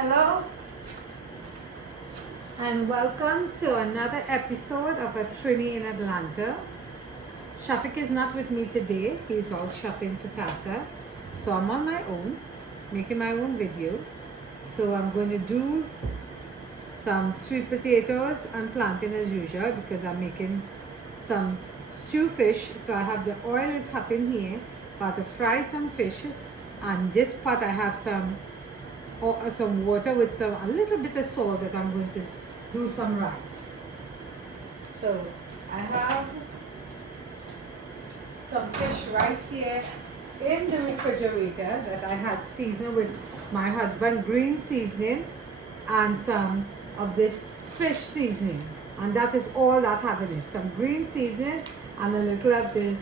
Hello and welcome to another episode of A Trini in Atlanta. Shafiq is not with me today. He's out shopping for casa. So I'm on my own, making my own video. So I'm going to do some sweet potatoes and plantain as usual because I'm making some stew fish. So I have the oil is hot in here. So I have to fry some fish. And this pot I have some water with a little bit of salt that I'm going to do some rice. So I have some fish right here in the refrigerator that I had seasoned with my husband green seasoning and some of this fish seasoning, and that is all that I have in it. Some green seasoning and a little of the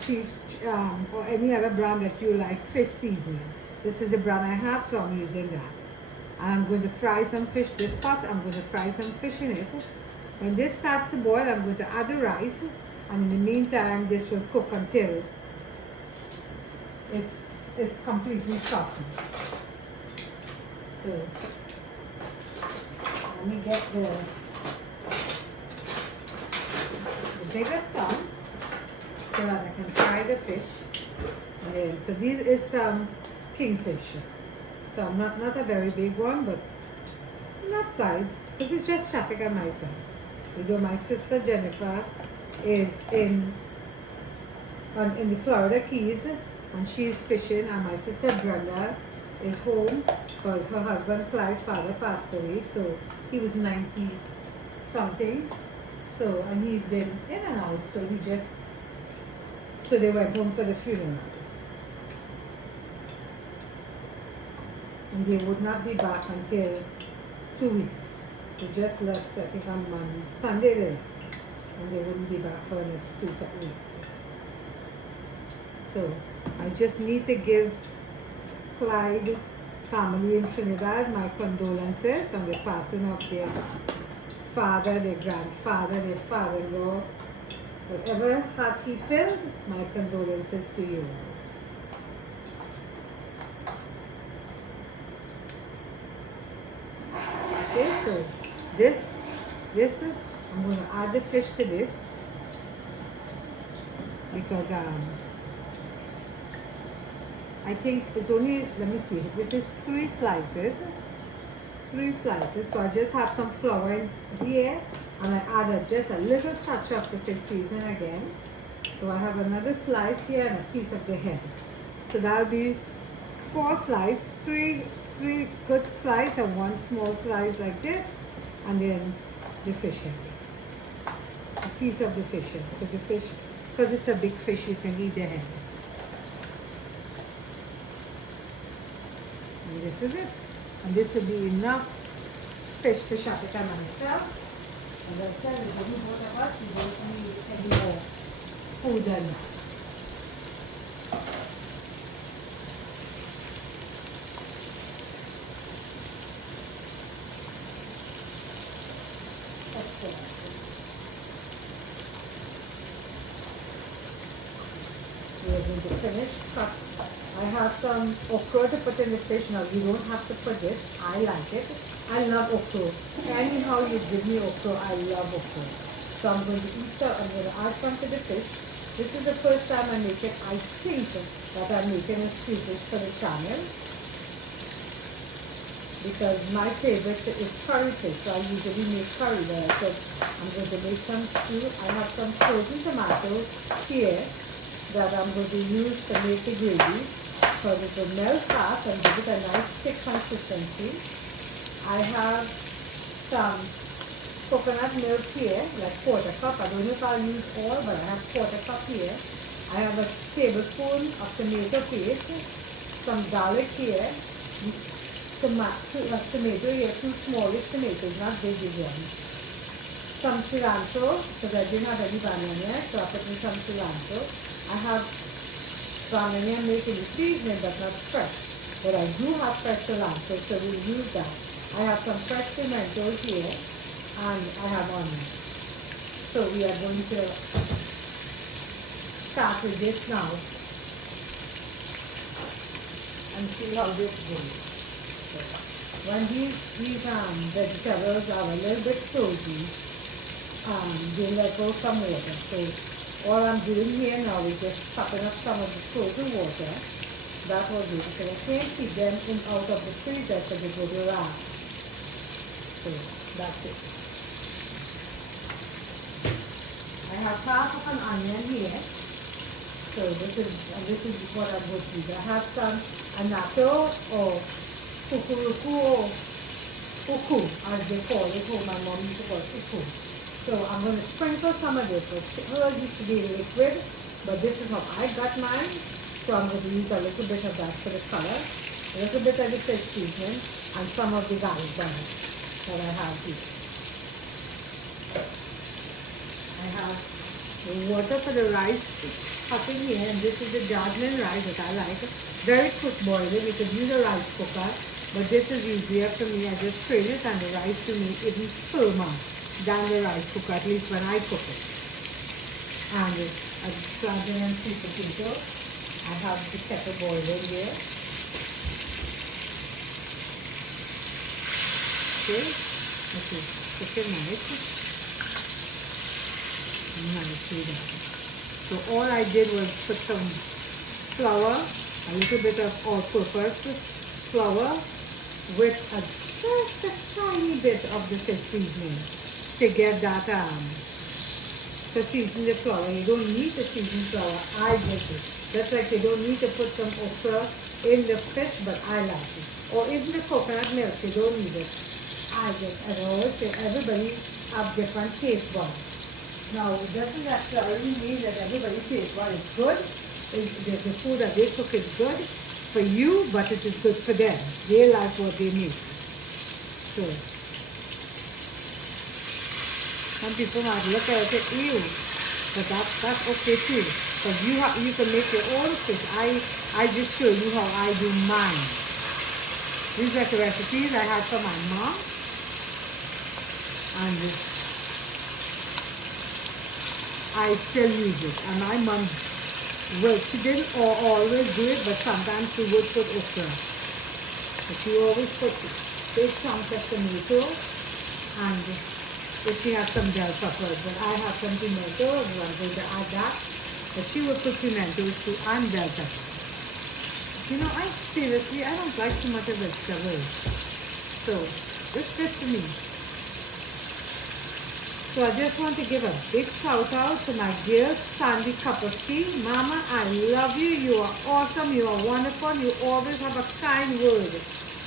Chief's or any other brand that you like fish seasoning. This is the brand I have, so I'm using that. And I'm going to fry some fish. This pot, I'm going to fry some fish in it. When this starts to boil, I'm going to add the rice. And in the meantime, this will cook until it's completely softened. So, let me get the bigger pan so that I can fry the fish. And then, so this is some kingfish. So not a very big one, but enough size. This is just Shafiq and myself. Although my sister Jennifer is in the Florida Keys and she's fishing, and my sister Brenda is home because her husband Clyde's father passed away, so he was 90 something. So, and he's been in and out, so they went home for the funeral. And they would not be back until 2 weeks. They just left, I think, on Sunday they left. And they wouldn't be back for the next 2 weeks. So I just need to give Clyde family in Trinidad my condolences on the passing of their father, their grandfather, their father-in-law. Whatever heart he filled, my condolences to you. Okay, so this, I'm going to add the fish to this because I think it's only, let me see, this is 3 slices, so I just have some flour in here and I added just a little touch of the fish season again. So I have another slice here and a piece of the head. So that'll be 4 slices, 3 good slices and 1 small slice like this, and then the fish head. A piece of the fish head, because it's a big fish, you can eat the head. And this is it. And this will be enough fish for Shafiq and myself. As I said, if you both of us, we don't need any more food than that. We're going to finish. I have some okra to put in the fish. Now you don't have to put this. I like it. I love okra. Anyhow you give me okra, I love okra. So I'm going to eat some. I'm going to add some to the fish. This is the first time I make it. I think that I'm making a stew fish for the channel, because my favorite is curry fish, so I usually make curry there. So I'm going to make some stew. I have some frozen tomatoes here that I'm going to use to make the gravy, because it will melt fast and give it a nice thick consistency. I have some coconut milk here, like 1/4 cup. I don't know if I'll use all, but I have 1/4 cup here. I have a tablespoon of tomato paste, some garlic here, tomato here, 2 smallish tomatoes, not big ones. Some cilantro, because I didn't have any banana, so I put in some cilantro. I have banana milk in the seasoning, but not fresh. But I do have fresh cilantro, so we'll use that. I have some fresh tomatoes here, and I have onions. So we are going to start with this now and see how this goes. when these vegetables are a little bit frozen, they let go some water. So all I'm doing here now is just tapping up some of the frozen water. That will do, because I can't keep them out of the freezer so they go to rot. So that's it. I have half of an onion here. So this is what I'm going to use. I have some anato or kukuruku or uku, as they call it, or my mom used to call it uku. So I'm going to sprinkle some of this. It used to be liquid, but this is how I got mine. So I'm going to use a little bit of that for the color, a little bit of the fish seasoning, and some of the garlic butter that I have here. I have the water for the rice cooking here, and this is the jasmine rice that I like. Very quick boiling. You could use a rice cooker, but this is easier for me. I just strain it, and the rice to me isn't firmer than the rice cooker, at least when I cook it. And a jasmine and sweet potato. I have the kettle boiling here. Okay, this is cooking nice. So all I did was put some flour, a little bit of all-purpose flour with just a tiny bit of the fish seasoning to get that to season the flour. You don't need to season flour. I did it. Just like you don't need to put some okra in the fish, but I like it. Or even the coconut milk, you don't need it. I always say everybody have different taste buds. Now, it doesn't necessarily mean that everybody taste bud is good. The food that they cook is good for you, but it is good for them. They like what they make. So, some people might look at it and say, ew, but that's okay too. Because you can make your own fish. I just show you how I do mine. These are the recipes I had from my mom. And I still use it. And my mom, well, she didn't always do it, but sometimes she would put okra. But she always put big chunks of tomato, and if she has some bell peppers. But I have some tomatoes, so I'm going to add that. But she would put pimentos too and bell peppers. You know, I don't like too much of vegetables. So, this fits to me. So I just want to give a big shout out to my dear Sandy Cup of Tea. Mama, I love you. You are awesome. You are wonderful. You always have a kind word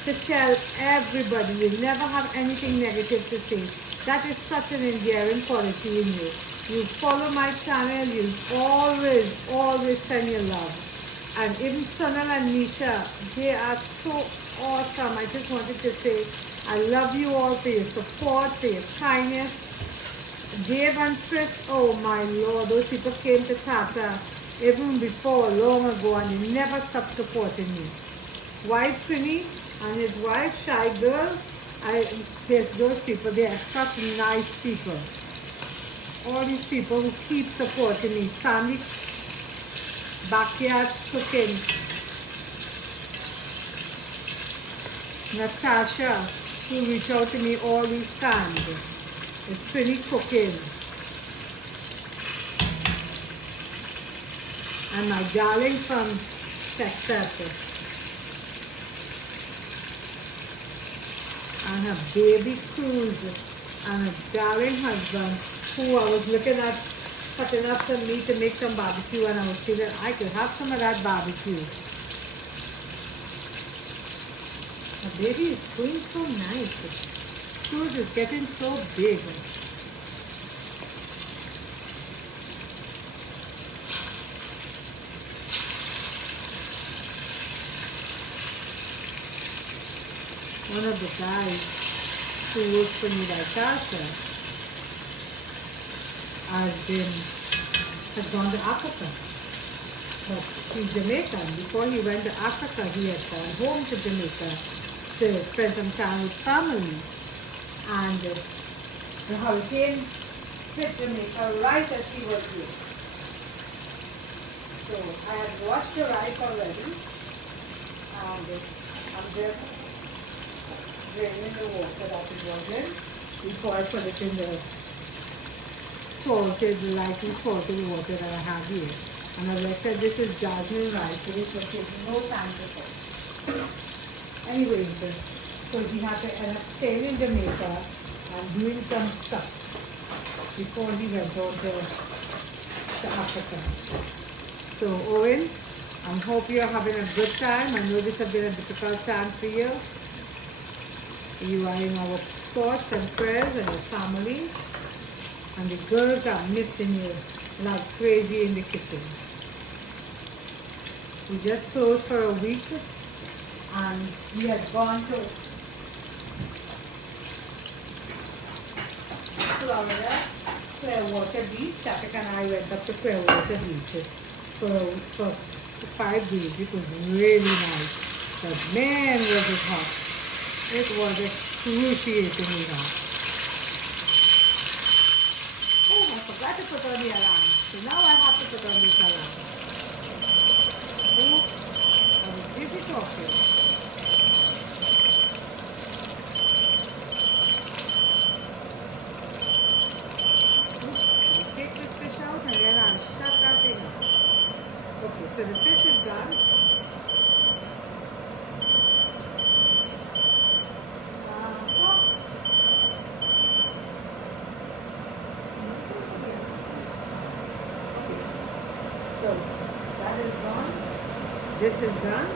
to tell everybody. You never have anything negative to say. That is such an endearing quality in you. You follow my channel. You always send your love. And even Sonal and Nisha, they are so awesome. I just wanted to say I love you all for your support, for your kindness. Dave and Chris, oh my Lord, those people came to Tata even before, long ago, and they never stopped supporting me. Wife Trini and his wife, Shy Girl, those people, they are such nice people. All these people who keep supporting me. Sandy, backyard cooking. Natasha, who reach out to me all these times. It's Trini cooking. And my darling from Texas. And her baby Cruz. And her darling husband, who I was looking at cutting up some meat to make some barbecue, and I was feeling I could have some of that barbecue. Her baby is doing so nice. Cruz is getting so big. One of the guys who works for me like Tasha has gone to Africa. But he's Jamaican. Before he went to Africa, he had gone home to Jamaica to spend some time with family. And the hurricane hit Jamaica right as he was here. So I have washed the rice already, and I'm just draining the water that it was in before I put it in the salted, lightly salted water that I have here. And as I said, this is jasmine rice, so this will take no time to cook. Anyways, so he had to end up staying in Jamaica and doing some stuff before he went on to Africa. So Owen, I hope you're having a good time. I know this has been a difficult time for you. You are in our thoughts and prayers and your family. And the girls are missing you like crazy in the kitchen. We just closed for a week and we had gone to Florida, Clearwater Beach. Traffic and I went up to Clearwater Beach for 5 days. It was really nice. But man, was it hot. It was excruciatingly hot. Oh, I forgot to put on the alarm. So now I have to put on this alarm. Oh, I was busy talking. I'll take this fish out and then I'll shut that thing up. Okay, so the fish is done. So that is gone. This is done.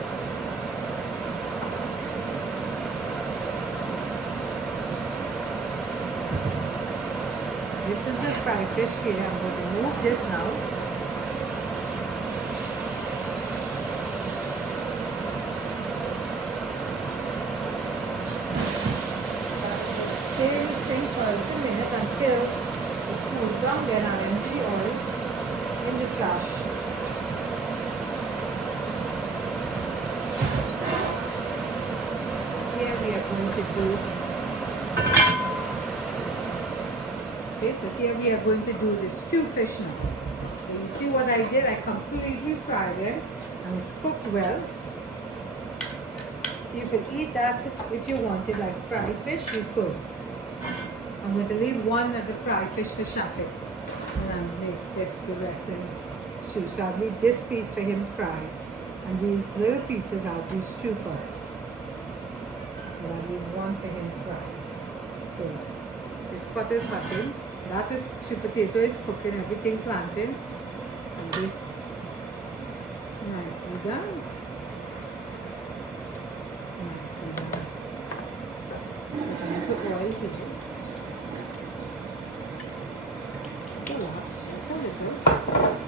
This is the fried fish here. I'm going to move this now. Stir this thing for a few minutes until it cools down. Then I'll empty the oil in the trash. Here we are going to do. Okay, so here we are going to do the stew fish now. So you see what I did? I completely fried it and it's cooked well. You could eat that if you wanted, like fried fish, you could. I'm going to leave one of the fried fish for Shafik and I'll make just the rest in stew. So I'll leave this piece for him fried and these little pieces I'll do stew for us. And I'll leave one for him fried. So this pot is hotting. That is sweet potato is cooking, everything planting. And this nicely done. Nicely done. I'm going to oil here. Just a little.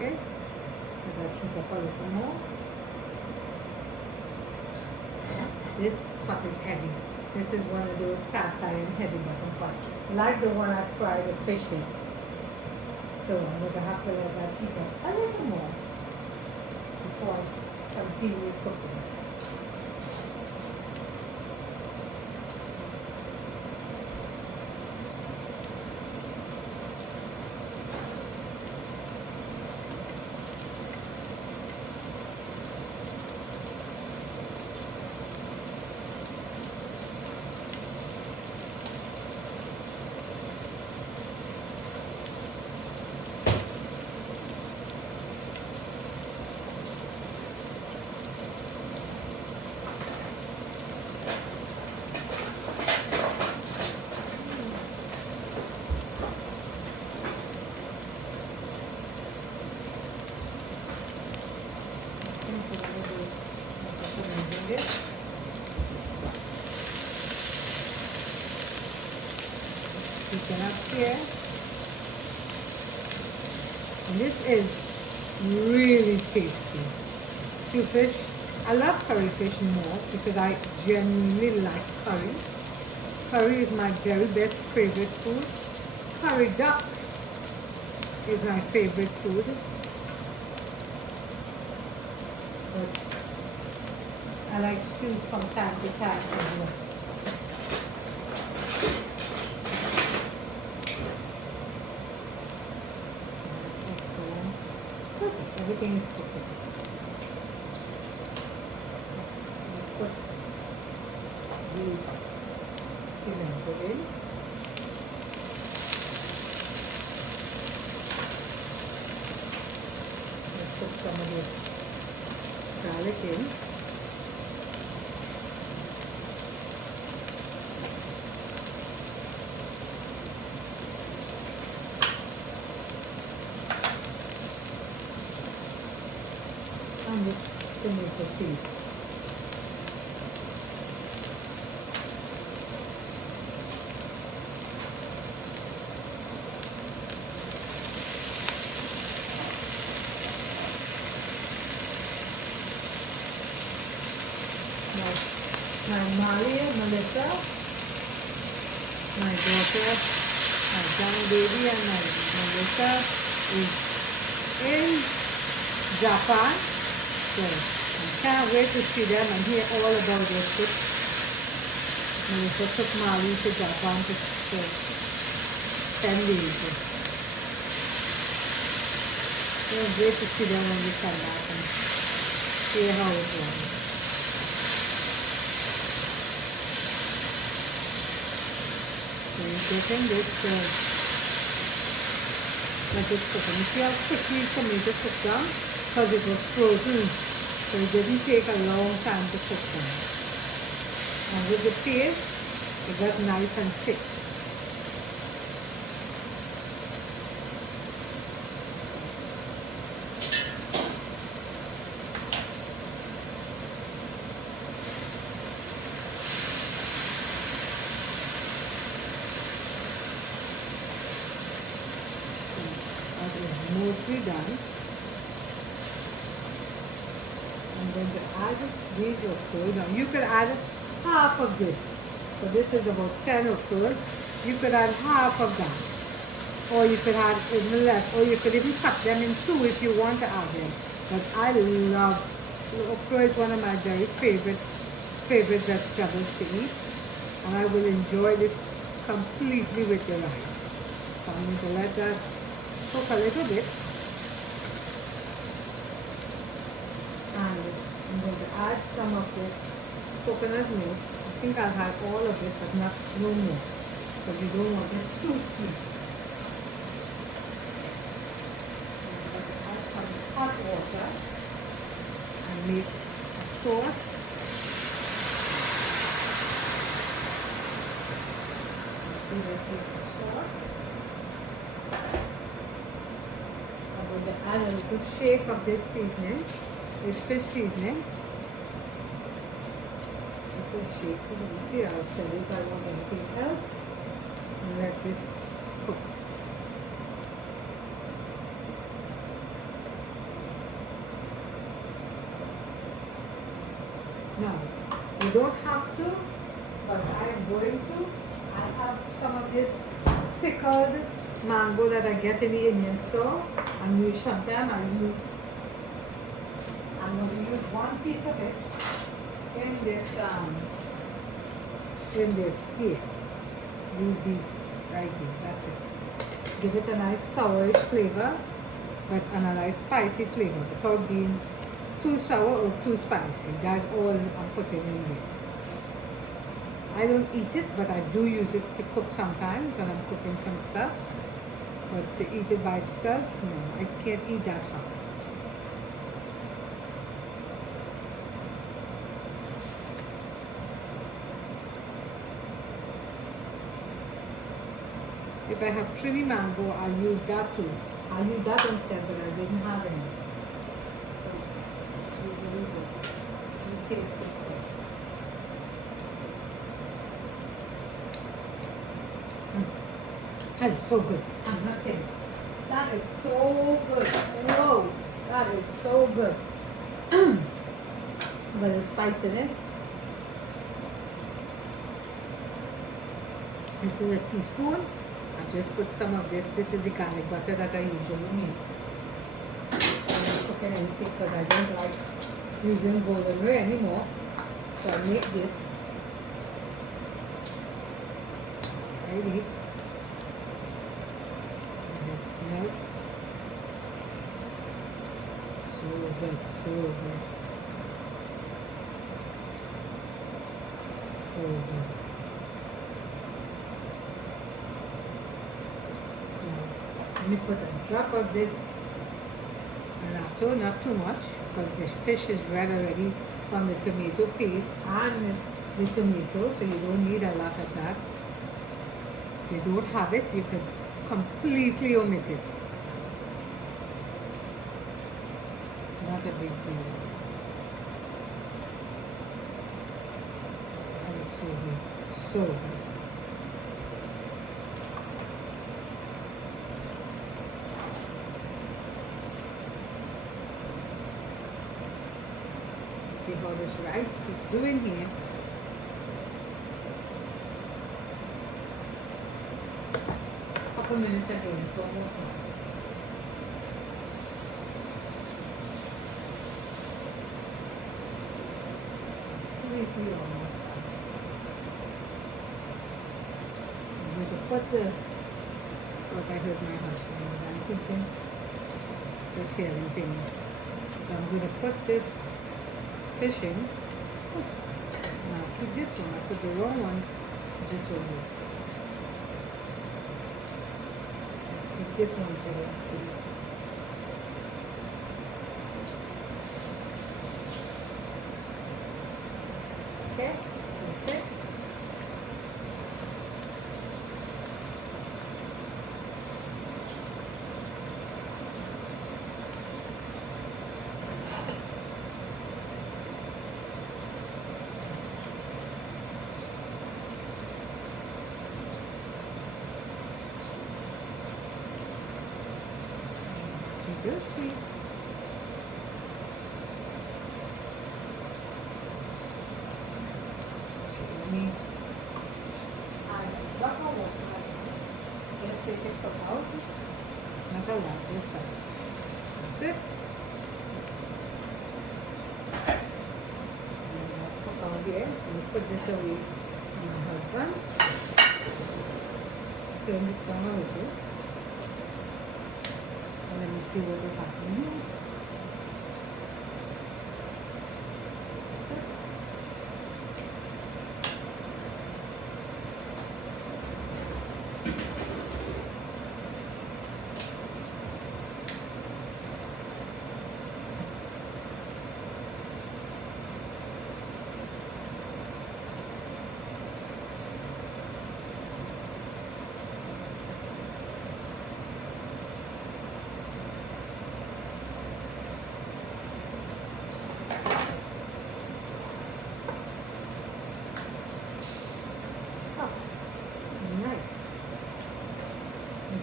Okay, I'm going to heat up a little more. This pot is heavy. This is one of those cast iron heavy bottom pots, like the one I fried the fish in. So I'm going to have to let that heat up a little more before I continue cooking. Chicken up here. And this is really tasty. Stew fish. I love curry fish more because I genuinely like curry. Curry is my very best favorite food. Curry duck is my favorite food. But I like stew from time to time as well. Excellent. Perfect. Everything is cooking. Let's put these pimento in. Let's put some of this garlic in. And this tomato paste. My Malia, Melissa, my daughter, my grandbaby and my Melissa is in Japan. So I can't wait to see them and hear all about their trip. Melissa took Mali to Japan for 10 days. So it was great to see them when we come back and hear how it was. So you're getting this, let it cook. And you see how quickly tomato cooked down? Because it was frozen. So it didn't take a long time to cook down. And with the paste, it got nice and thick. Mostly done. I'm going to add these okras. Now you could add half of this. So this is about 10 okras. You could add half of that. Or you could add even less. Or you could even cut them in two if you want to add them. But I love okra is one of my very favorite vegetables to eat. And I will enjoy this completely with the rice. So I'm going to let that cook a little bit, and I'm going to add some of this coconut milk. I think I'll have all of it, but no more, because you don't want it too sweet. I'm going to add some hot water and make a sauce. See, let's make the sauce. I'm going to add a little shake of this seasoning, this fish seasoning. This will shake. Let me see, I'll tell you if I want anything else. And let this cook. Now, you don't have to, but I am going to. I have some of this pickled mango that I get in the Indian store, and sometimes I'm going to use one piece of it in this here. Use these right here, that's it. Give it a nice sourish flavor, but a nice spicy flavor without being too sour or too spicy. That's all I'm putting in here. I don't eat it, but I do use it to cook sometimes when I'm cooking some stuff. But to eat it by itself, no, I can't eat that hot. If I have Trini mango, I'll use that too. I'll use that instead, but I didn't have any. So it's really good. You taste the sauce. That is so good. I'm not kidding. That is so good. Whoa, that is so good. But it's spice in it. This is a teaspoon. I just put some of this. This is the garlic butter that I usually make. I'm not cooking anything because I don't like using golden ray anymore. So I make this ready. Let's melt. So good, so good. So good. Now, let me put a drop of this gelato, not too much, because the fish is red already from the tomato paste and the tomato, so you don't need a lot of that. If you don't have it, you can completely omit it. It's not a big deal. And it's so good. So good. See how this rice is doing here. Couple minutes again, it's almost done. Completely almost done. I'm going to put the, what I heard my husband, and I'm thinking, just hearing things. So I'm going to put this fish in. Now keep this one, I put the wrong one, this will do. Keep this one for the okay, that's it. Good, sweet. Let me add a drop of water. Let's take it from out. Not a lot, this time. That's it. Put all there. We'll put this away in my husband. Turn this down a little. Let me see what is happening here.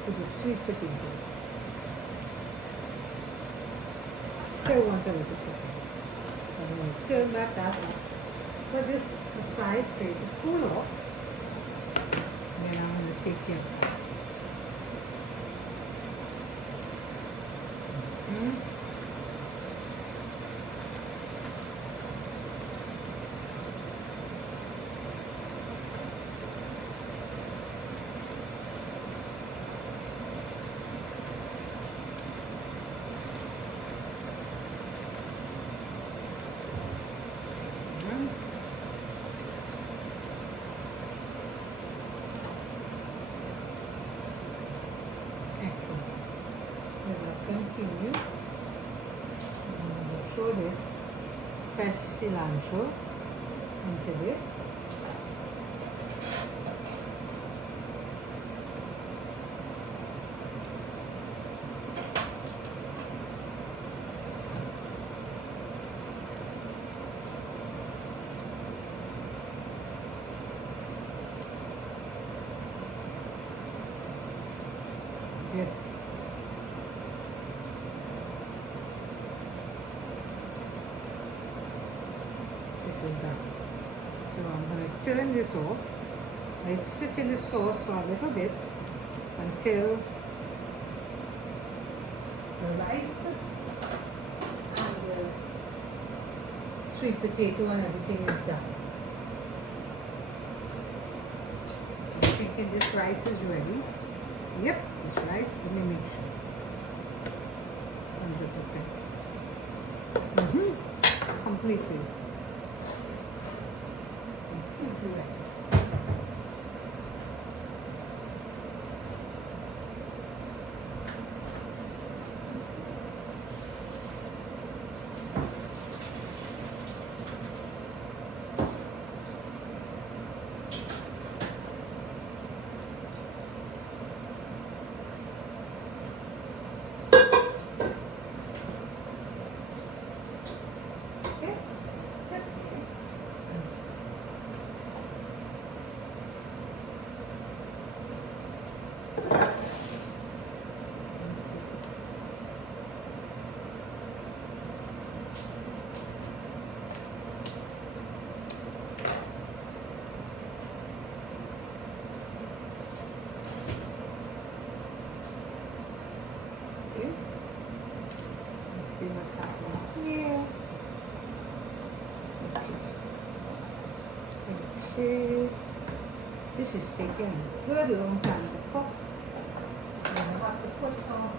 To the sweet potato. Still want a little potato. I'm going to turn that up. Put this aside for it to cool off. And then I'm going to take care of that. Excellent. We will continue. We'll throw this fresh cilantro into this. Yes. This is done. So I'm going to turn this off. Let it sit in the sauce for a little bit until the rice and the sweet potato and everything is done. I'm thinking this rice is ready. Yep, this rice, let me make sure. 100%. Completely. Completely ready. See what's happening here. Okay. This is taking a good long time to cook. And I have to put some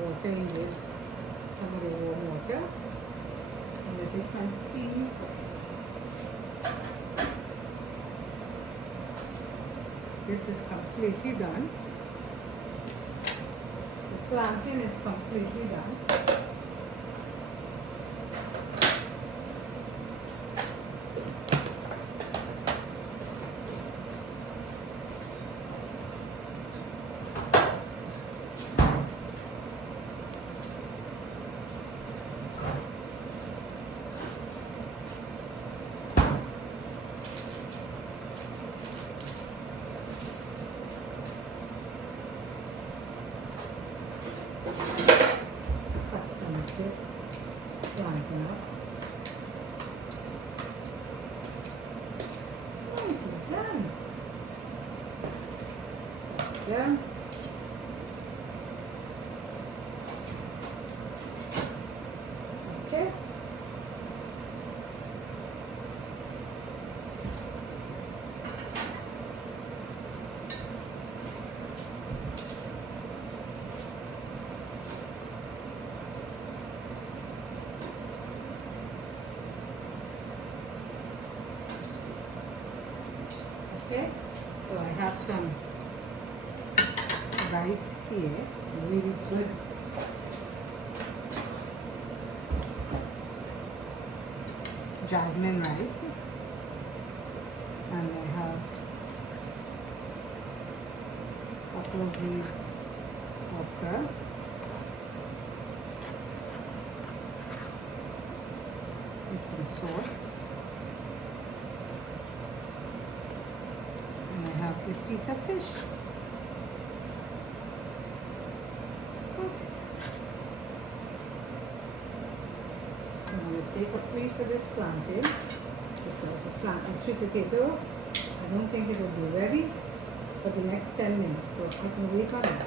water in this, some of the warm water, and let it continue. This is completely done. Planting is completely done. This plant now. Oh, it's done. It's done. Okay. Okay, so I have some rice here, really good. Jasmine rice, and I have a couple of these okra, with some sauce. I have a piece of fish. Perfect. I'm going to take a piece of this plantain because the sweet potato, I don't think it will be ready for the next 10 minutes, so I can wait on that.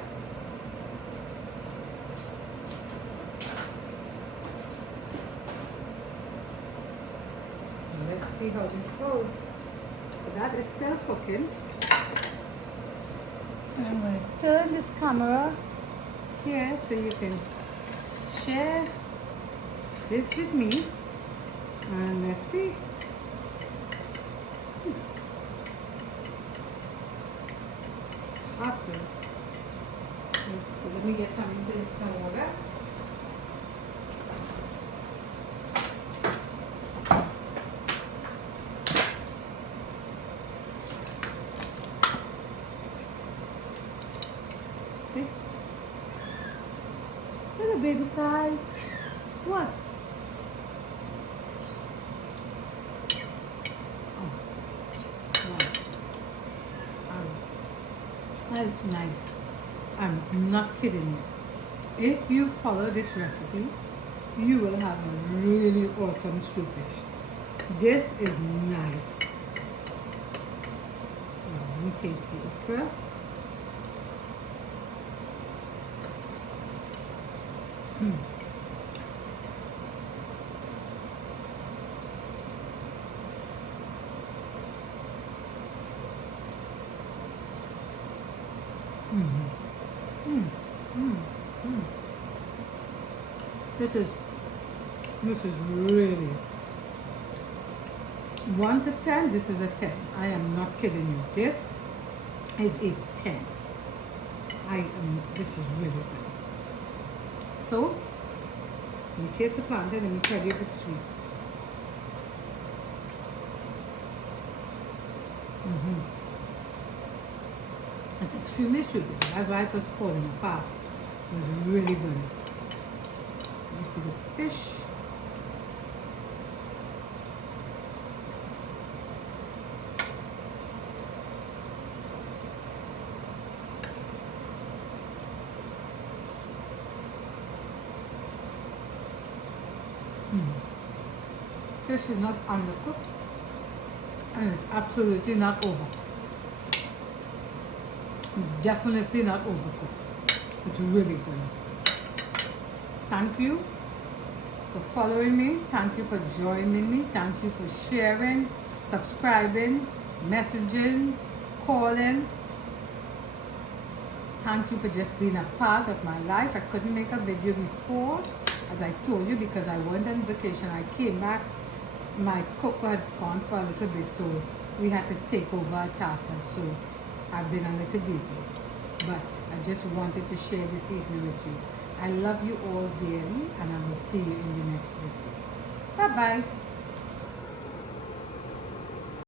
Let's see how this goes. So that is still cooking. And I'm going to turn this camera here so you can share this with me. And let's see. Hot. Let me get some water. Hello, baby guy. What? Oh, wow. That is nice. I'm not kidding you. If you follow this recipe, you will have a really awesome stew fish. This is nice. Let me taste the okra. This is really 1 to 10. This is a 10. I am not kidding you. This is a 10. This is really good. So, let me taste the plantain and let me tell you if it's sweet. It's extremely sweet. That's why it was falling apart. It was really good. Let me see the fish. Fish is not undercooked and it's absolutely not overcooked. Definitely not overcooked. It's really good. Thank you for following me. Thank you for joining me. Thank you for sharing, subscribing, messaging, calling. Thank you for just being a part of my life. I couldn't make a video before, as I told you, because I went on vacation. I came back, my cook had gone for a little bit, so we had to take over a task, so I've been a little busy. But I just wanted to share this evening with you. I love you all dearly, and I will see you in the next video. Bye bye.